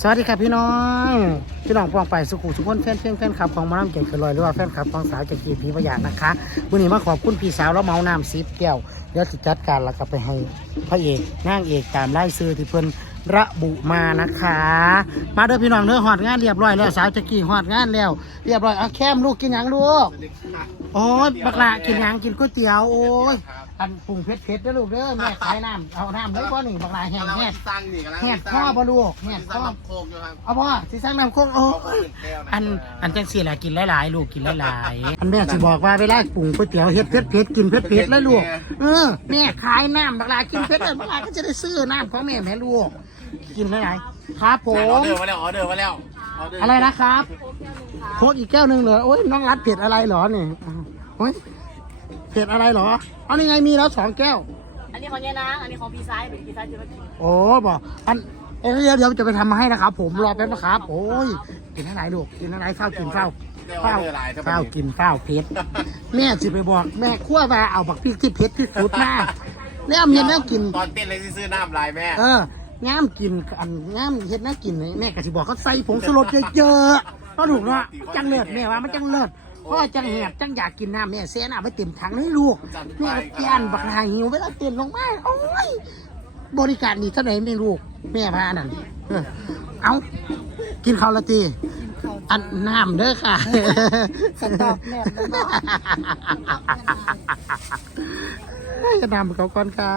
สวัสดีครับพี่น้องพี่น้องปองไปสุขุสุขคนแฟนเพลงแฟนคลับของมาน้ำเก่งเกินลอยหรือว่าแฟนคลับของสาวจากกีพีพยานนะคะวันนี้มาขอบคุณพี่สาวแล้วเมาน้ำซิปแก้วเดี๋ยวจิจัดการแล้วก็ไปให้พระเอกนางเอกตามไล่ซื้อที่เพิ่น ระบุมานะคะ มาเด้อพี่น้องเด้อหอดงานเรียบร้อยแล้วสาวจากกีหอดงานแล้ว เรียบร้อยเอาแคมลูกกินหยังลูกโอ้ยบักละกินหยังกินก๋วยเตี๋ยวโอ้ยอันปรุงเผ็ดเผ็ดๆเด้อลูกเด้อแม่ขายน้ำเอาน้ำเลยบ่หนึ่งบักละแห้งกำลังแห้งสั่งนี่กำลังแหกข้อบ่ลูกแหกสั่ข้งอลำโคกอยู่ครับเอาพ่อสิสร้างน้ำโคกโอ้ยอันอันจังสี่แหละกินหลายๆลูกกินหลายๆอันแม่สิบอกว่าเวลาปรุงก๋วยเตี๋ยวเฮ็ดเผ็ดเผ็ดๆกินเผ็ดเผ็ดๆเลยลูกเออแม่ขายน้ำบักลากินเผ็ดเลยบักลาก็จะได้ซื้อน้ำของแม่แม่ลูก กินหลายๆครับผออม เดอร์มาแล้วออเดอร์มาแล้วออเดอร์อะไรนะครับโคกอีกแก้วหนึ่งเหรอโอ้ยน้องรัดเผ็ดอะไรเหรอนี่อ้าวโอ้ยเผ็ดอะไรเหรอเอานี่ไงมีแล้วสองแก้ว อันนี้ของยายนาง อันนี้ของพี่ซ้ายเป็นพี่ซ้ายจะมากินโอ้บอกอันเอ้ยเดี๋ยวเดี๋ยวจะไปทำมาให้นะครับ ผมรอแป๊บนะครับ โอ้ยกินอะไรลูกกินอะไรข้าวกินข้าวเดี๋ยวออข้าวเดอร์หลายถ้าข้าวเป็นกินข้าวเผ็ดแม่สิไปบอก แม่ขั้วมาเอาบักพริกที่เผ็ดที่สุดมาแล้วเมียแม่กิน ตอนเต้นเลยที่ซื้อน้ำลายแม่ เออ งามกินอันงามเฮ็ดน่ากินนี่แม่ก็สิบอกเขาใส่ผงชูรสเยอะๆก็ถูกเนาะจังเลิศแม่ว่ามันจังเลิศเพราะว่าจังแหบจังอยากกินน้ำแม่เสียน้ำไปเต็มถังเลยลูกแม่ก็ย่านบักหาหิวเวลาเต้นลงมาโอ้ยบริการดีเท่าไหร่ไม่รู้แม่พานั่นเออเอากินข้าวละตีอันน้ำเด้อค่ะสต๊อกแม่ไม่บอกจะนำเขาก่อนค่ะ